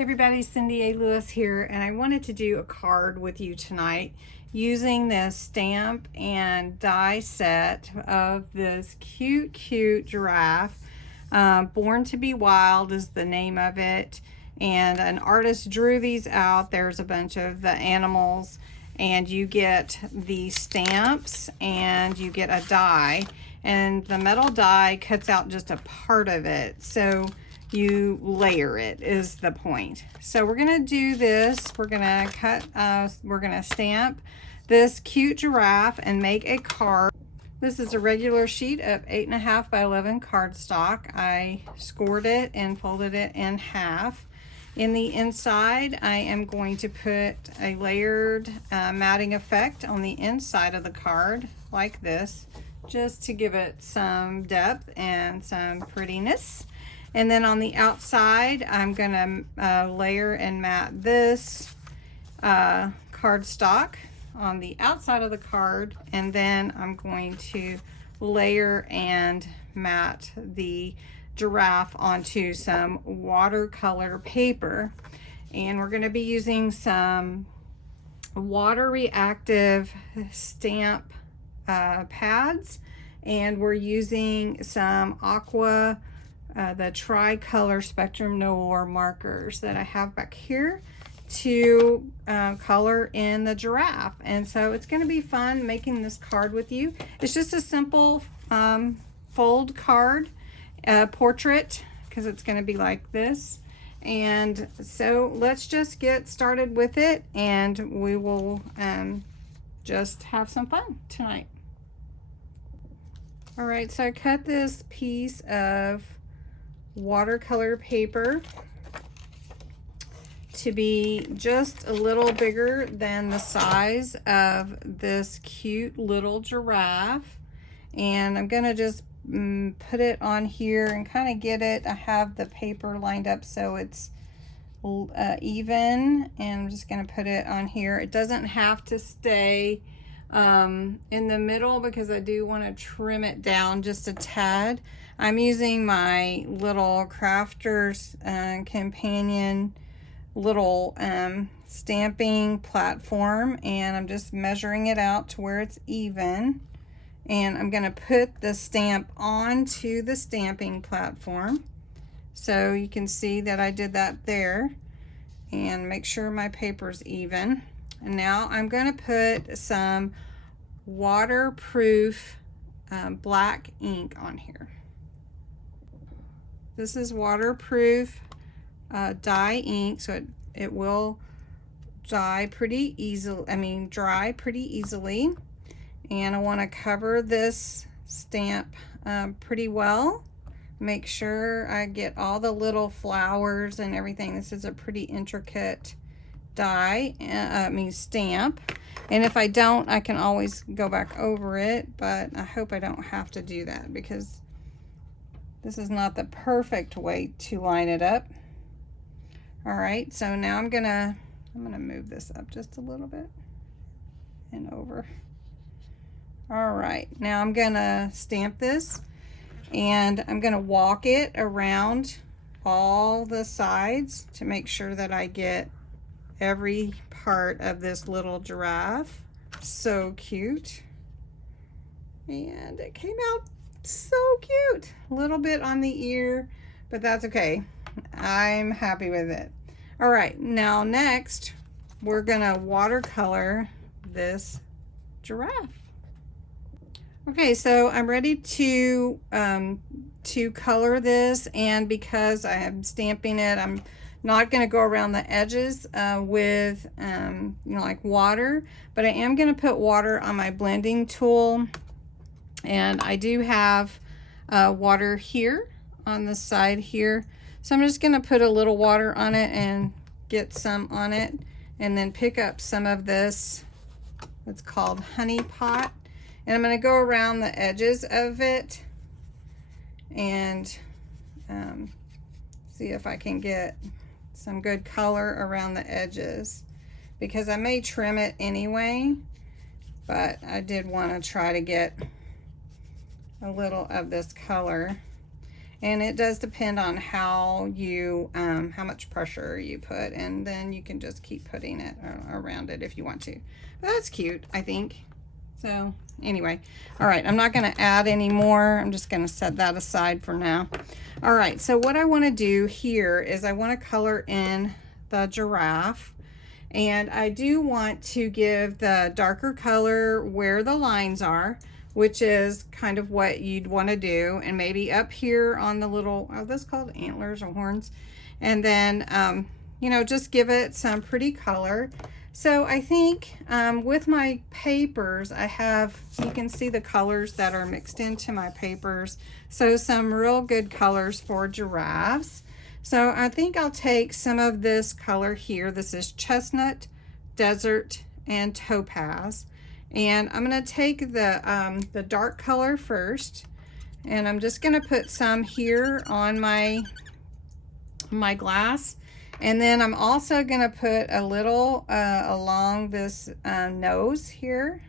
Hey everybody, Cindy A. Lewis here, and I wanted to do a card with you tonight using this stamp and die set of this cute giraffe. Born to be Wild is the name of it, and an artist drew these out. There's a bunch of the animals, and you get the stamps and you get a die, and the metal die cuts out just a part of it, so you layer it is the point. So we're gonna do this. We're gonna stamp this cute giraffe and make a card. This is a regular sheet of 8.5 by 11 cardstock. I scored it and folded it in half. In the inside, I am going to put a layered matting effect on the inside of the card like this, just to give it some depth and some prettiness. And then on the outside, I'm gonna layer and mat this cardstock on the outside of the card, and then I'm going to layer and mat the giraffe onto some watercolor paper. And we're gonna be using some water reactive stamp pads, and we're using some Aqua the tricolor spectrum noir markers that I have back here to color in the giraffe. And so it's going to be fun making this card with you. It's just a simple fold card portrait, because it's going to be like this. And so let's just get started with it, and we will just have some fun tonight. All right, so I cut this piece of watercolor paper to be just a little bigger than the size of this cute little giraffe, and I'm gonna just put it on here and kind of get it. I have the paper lined up so it's even, and I'm just gonna put it on here. It doesn't have to stay in the middle because I do want to trim it down just a tad. I'm using my little Crafter's Companion little stamping platform, and I'm just measuring it out to where it's even. And I'm going to put the stamp onto the stamping platform, so you can see that I did that there, and make sure my paper's even. And now I'm going to put some waterproof black ink on here. This is waterproof dye ink, so it will dry pretty easily. Dry pretty easily. And I want to cover this stamp pretty well. Make sure I get all the little flowers and everything. This is a pretty intricate die, stamp. And if I don't, I can always go back over it, but I hope I don't have to do that because this is not the perfect way to line it up. All right, so now I'm gonna move this up just a little bit and over. All right, now I'm gonna stamp this, and I'm gonna walk it around all the sides to make sure that I get every part of this little giraffe. So cute. And it came out so cute. A little bit on the ear, but that's okay. I'm happy with it. All right, now next we're gonna watercolor this giraffe. Okay, so I'm ready to color this, and because I am stamping it, I'm not going to go around the edges with like water, but I am going to put water on my blending tool, and I do have water here on the side here, so I'm just going to put a little water on it and get some on it, and then pick up some of this. It's called Honey Pot, and I'm going to go around the edges of it and see if I can get some good color around the edges, because I may trim it anyway, but I did want to try to get a little of this color. And it does depend on how you, how much pressure you put, and then you can just keep putting it around it if you want to. But that's cute, I think. So anyway, all right, I'm not going to add any more. I'm just going to set that aside for now. All right, so what I want to do here is I want to color in the giraffe. And I do want to give the darker color where the lines are, which is kind of what you'd want to do. And maybe up here on the little, are those called antlers or horns? And then, you know, just give it some pretty color. So I think with my papers, I have, you can see the colors that are mixed into my papers. So some real good colors for giraffes. So I think I'll take some of this color here. This is chestnut, desert, and topaz. And I'm going to take the dark color first. And I'm just going to put some here on my glass. And then I'm also going to put a little along this nose here.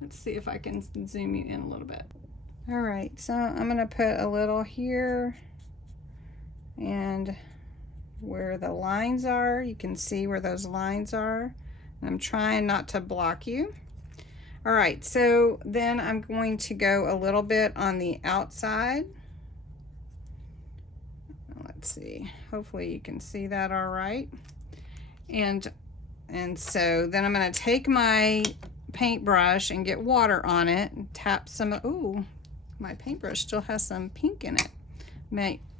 Let's see if I can zoom you in a little bit. All right, so I'm going to put a little here. And where the lines are, you can see where those lines are. I'm trying not to block you. All right, so then I'm going to go a little bit on the outside. Let's see, hopefully you can see that all right. And so then I'm going to take my paintbrush and get water on it and tap some. Ooh, my paintbrush still has some pink in it.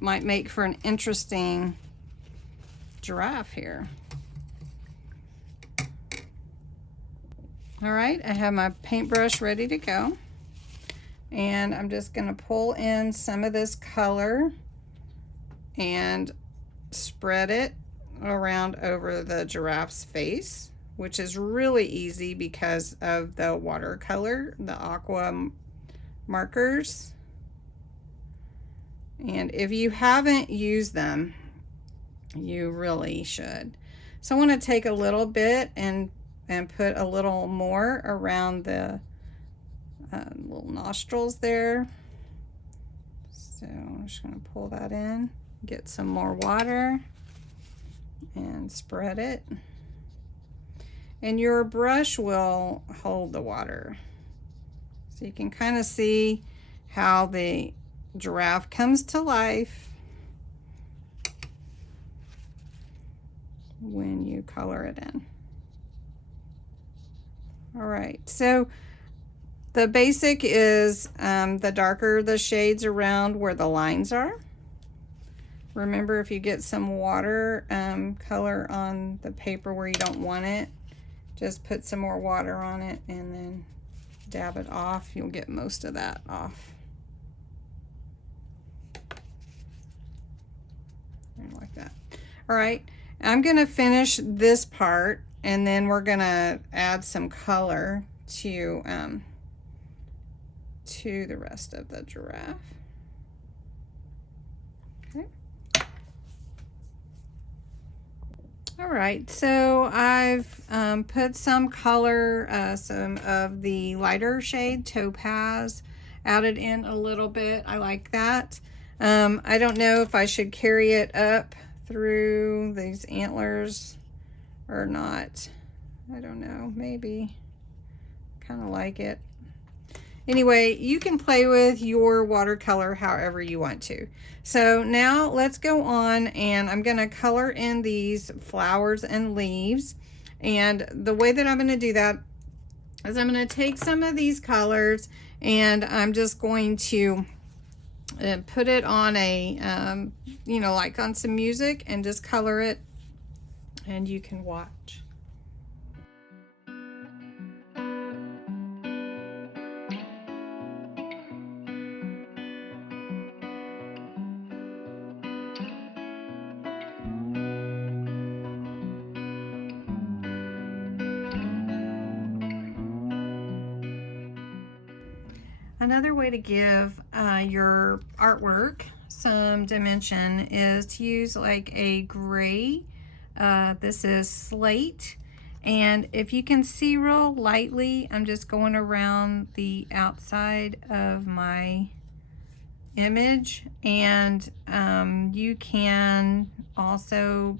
Might make for an interesting giraffe here. All right, I have my paintbrush ready to go. And I'm just going to pull in some of this color and spread it around over the giraffe's face, which is really easy because of the watercolor, the aqua markers. And if you haven't used them, you really should. So I want to take a little bit and put a little more around the little nostrils there. So I'm just going to pull that in, get some more water, and spread it. And your brush will hold the water. So you can kind of see how the giraffe comes to life when you color it in. All right, so the basic is the darker the shades around where the lines are. Remember, if you get some water color on the paper where you don't want it, just put some more water on it and then dab it off. You'll get most of that off. Like that. All right, I'm going to finish this part and then we're going to add some color to the rest of the giraffe. Okay. All right, so I've put some color, some of the lighter shade topaz, added in a little bit. I like that. I don't know if I should carry it up through these antlers or not. I don't know, maybe. Kind of like it. Anyway, you can play with your watercolor however you want to. So now let's go on and I'm going to color in these flowers and leaves. And the way that I'm going to do that is I'm going to take some of these colors and I'm just going to put it on a, you know, like on some music and just color it and you can watch. Another way to give your artwork some dimension is to use like a gray. This is slate, and if you can see real lightly, I'm just going around the outside of my image, and you can also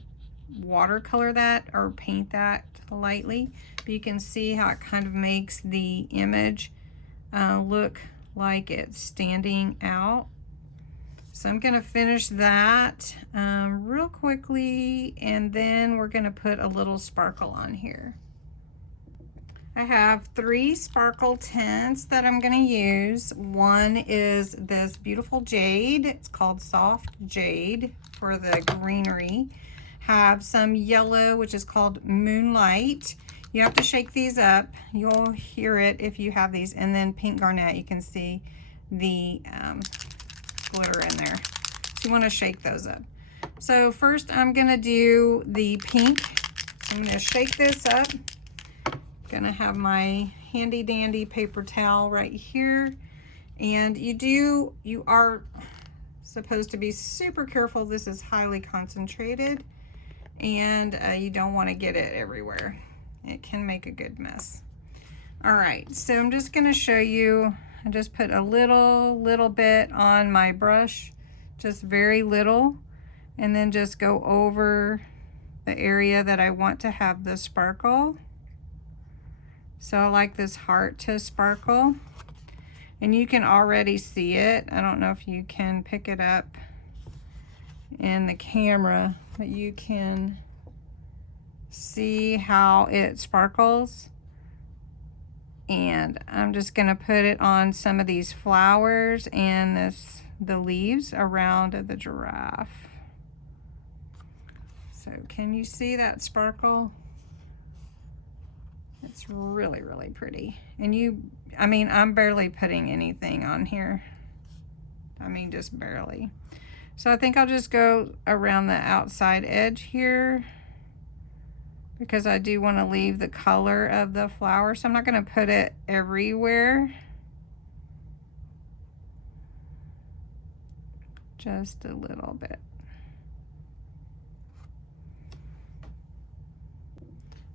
watercolor that or paint that lightly. But you can see how it kind of makes the image look like it's standing out. So I'm going to finish that real quickly, and then we're going to put a little sparkle on here. I have 3 sparkle tints that I'm going to use. One is this beautiful jade. It's called Soft Jade for the greenery. Have some yellow, which is called Moonlight. You have to shake these up. You'll hear it if you have these. And then pink garnet, you can see the glitter in there. So you want to shake those up. So first I'm going to do the pink. I'm going to shake this up. Gonna have my handy dandy paper towel right here, and you are supposed to be super careful. This is highly concentrated, and you don't want to get it everywhere. It can make a good mess. All right, so I'm just gonna show you. I just put a little bit on my brush, just very little, and then just go over the area that I want to have the sparkle. So I like this heart to sparkle, and you can already see it. I don't know if you can pick it up in the camera, but you can see how it sparkles. And I'm just gonna put it on some of these flowers and the leaves around the giraffe. So can you see that sparkle? It's really, really pretty. And I mean, I'm barely putting anything on here. I mean, just barely. So I think I'll just go around the outside edge here, because I do want to leave the color of the flower. So I'm not going to put it everywhere. Just a little bit.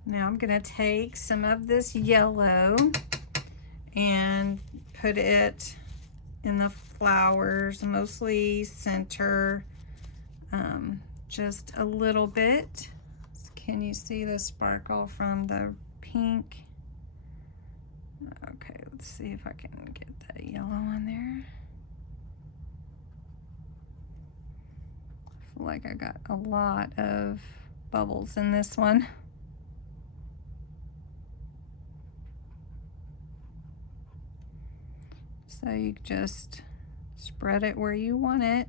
Now I'm going to take some of this yellow and put it in the flowers, mostly center, just a little bit. Can you see the sparkle from the pink? Okay, let's see if I can get that yellow on there. I feel like I got a lot of bubbles in this one. So you just spread it where you want it.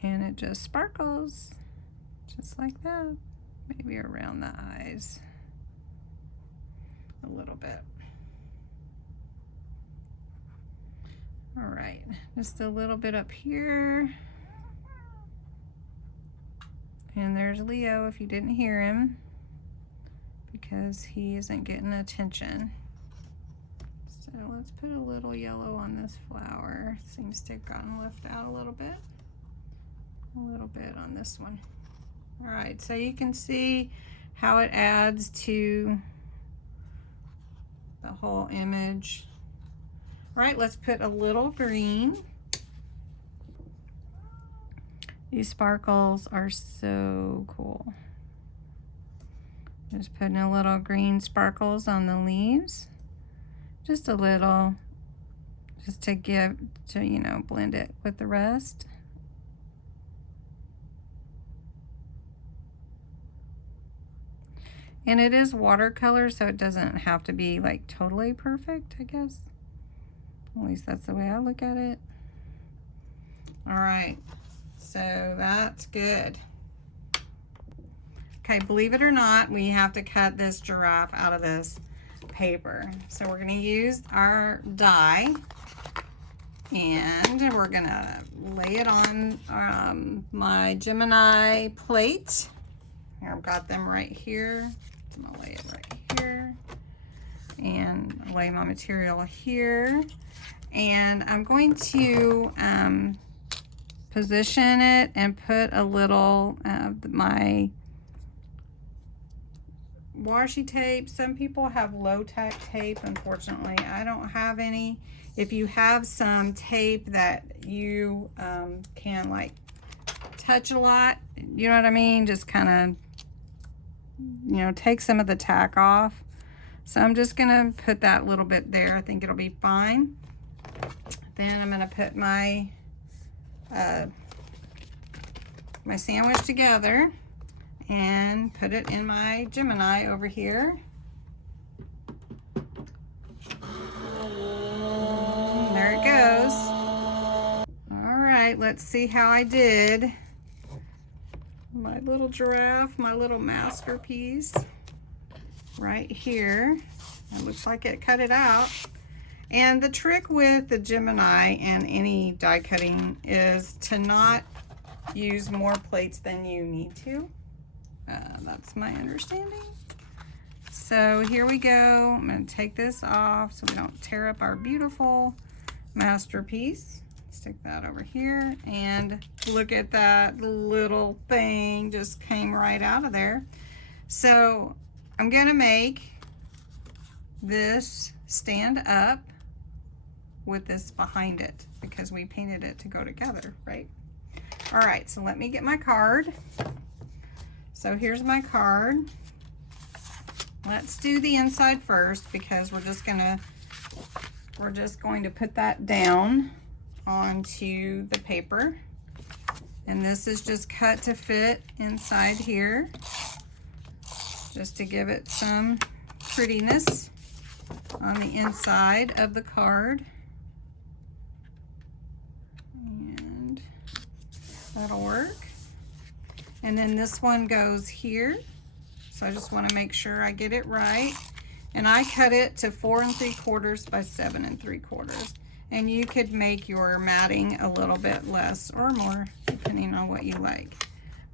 And it just sparkles, just like that. Maybe around the eyes a little bit. All right, just a little bit up here. And there's Leo, if you didn't hear him, because he isn't getting attention. So let's put a little yellow on this flower. Seems to have gotten left out a little bit on this one. All right, so you can see how it adds to the whole image. All right, let's put a little green. These sparkles are so cool. Just putting a little green sparkles on the leaves. Just a little, just to you know, blend it with the rest. And it is watercolor, so it doesn't have to be like totally perfect, I guess. At least that's the way I look at it. All right, so that's good. Okay, believe it or not, we have to cut this giraffe out of this paper. So we're gonna use our die, and we're gonna lay it on my Gemini plate. Here, I've got them right here. I'm gonna lay it right here and lay my material here. And I'm going to position it and put a little of my washi tape. Some people have low-tack tape. Unfortunately, I don't have any. If you have some tape that you can like touch a lot, you know what I mean? Just kind of, you know, take some of the tack off. So I'm just gonna put that little bit there. I think it'll be fine. Then I'm gonna put my my sandwich together and put it in my Gemini over here. And there it goes. All right, let's see how I did. My little giraffe, my little masterpiece right here. It looks like it cut it out. And the trick with the Gemini and any die cutting is to not use more plates than you need to. That's my understanding. So here we go. I'm going to take this off so we don't tear up our beautiful masterpiece. Stick that over here, and look at that little thing just came right out of there. So I'm going to make this stand up with this behind it because we painted it to go together, right? All right, so let me get my card. So here's my card. Let's do the inside first because we're just going to put that down onto the paper. And this is just cut to fit inside here, just to give it some prettiness on the inside of the card. And that'll work. And then this one goes here. So I just want to make sure I get it right. And I cut it to 4 3/4 by 7 3/4. And you could make your matting a little bit less or more, depending on what you like.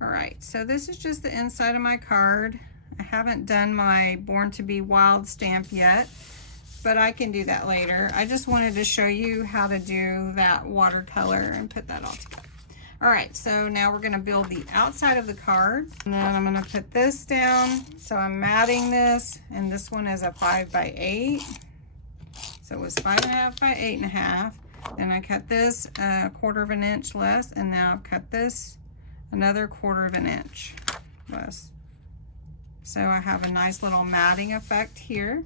All right, so this is just the inside of my card. I haven't done my Born to be Wild stamp yet, but I can do that later. I just wanted to show you how to do that watercolor and put that all together. All right, so now we're gonna build the outside of the card. And then I'm gonna put this down. So I'm matting this, and this one is a 5 by 8. So it was 5 1/2 by 8 1/2. Then I cut this a 1/4 of an inch less, and now I've cut this another 1/4 of an inch less. So I have a nice little matting effect here.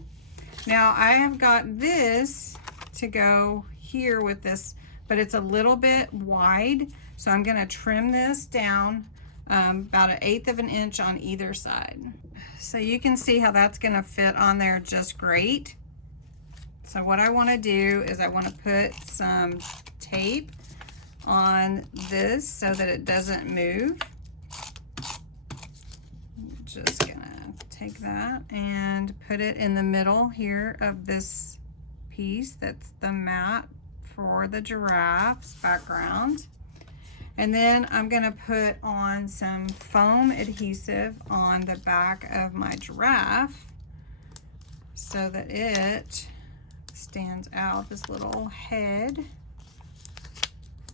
Now I have got this to go here with this, but it's a little bit wide. So I'm gonna trim this down about 1/8 of an inch on either side. So you can see how that's gonna fit on there just great. So what I wanna do is I wanna put some tape on this so that it doesn't move. Just gonna take that and put it in the middle here of this piece. That's the mat for the giraffe's background. And then I'm gonna put on some foam adhesive on the back of my giraffe so that it stands out, this little head.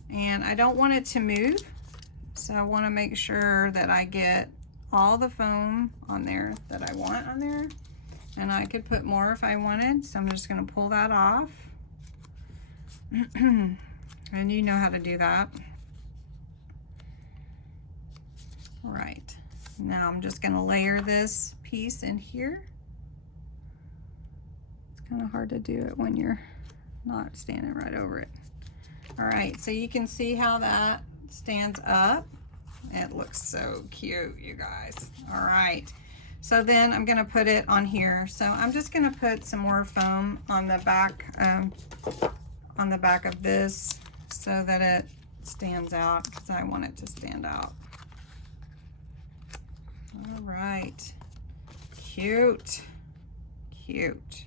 And I don't want it to move, so I wanna make sure that I get all the foam on there that I want on there. And I could put more if I wanted, so I'm just gonna pull that off. And you know how to do that. All right, now I'm just gonna layer this piece in here. It's kind of hard to do it when you're not standing right over it. All right, so you can see how that stands up. It looks so cute, you guys. All right, so then I'm gonna put it on here. So I'm just gonna put some more foam on the back of this so that it stands out, because I want it to stand out. All right, cute, cute.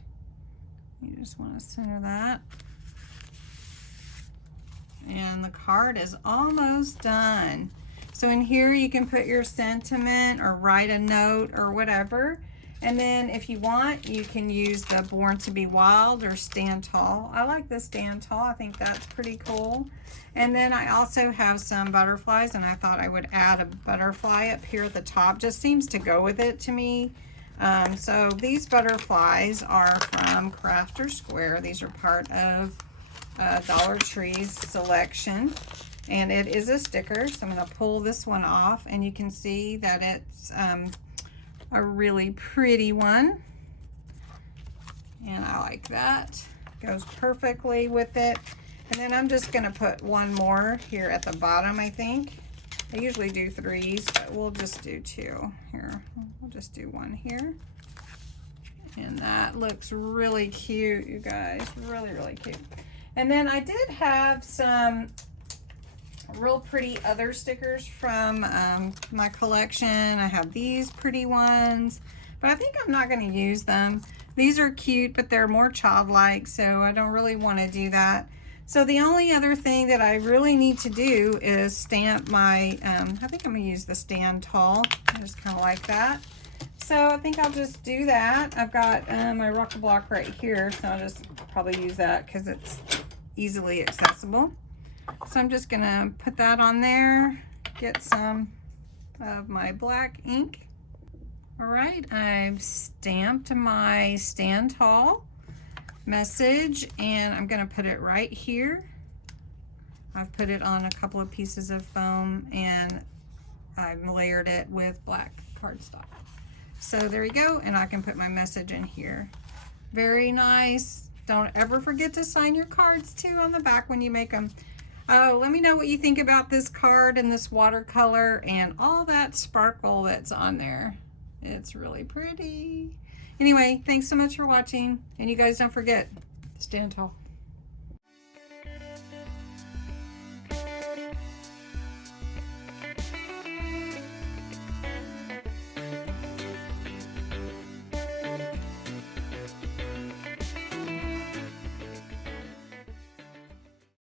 You just want to center that. And the card is almost done. So in here you can put your sentiment or write a note or whatever. And then if you want, you can use the Born to be Wild or Stand Tall. I like the Stand Tall. I think that's pretty cool. And then I also have some butterflies, and I thought I would add a butterfly up here at the top. Just seems to go with it to me. So these butterflies are from Crafter Square. These are part of Dollar Tree's selection. And it is a sticker, so I'm going to pull this one off, and you can see that it's a really pretty one. And I like that. Goes perfectly with it. And then I'm just going to put one more here at the bottom, I think. I usually do 3s, but we'll just do 2 here. We'll just do 1 here. And that looks really cute, you guys. Really, really cute. And then I did have some real pretty other stickers from my collection. I have these pretty ones, but I think I'm not going to use them. These are cute, but they're more childlike, so I don't really want to do that. So the only other thing that I really need to do is stamp my, I think I'm going to use the stand tall. I just kind of like that. So I think I'll just do that. I've got my rocker block right here, so I'll just probably use that because it's easily accessible. So I'm just gonna put that on there, get some of my black ink. All right, I've stamped my stand tall message, and I'm gonna put it right here. I've put it on a couple of pieces of foam, and I've layered it with black cardstock. So there you go, and I can put my message in here. Very nice. Don't ever forget to sign your cards too on the back when you make them. Oh, let me know what you think about this card and this watercolor and all that sparkle that's on there. It's really pretty. Anyway, thanks so much for watching. And you guys don't forget, stand tall.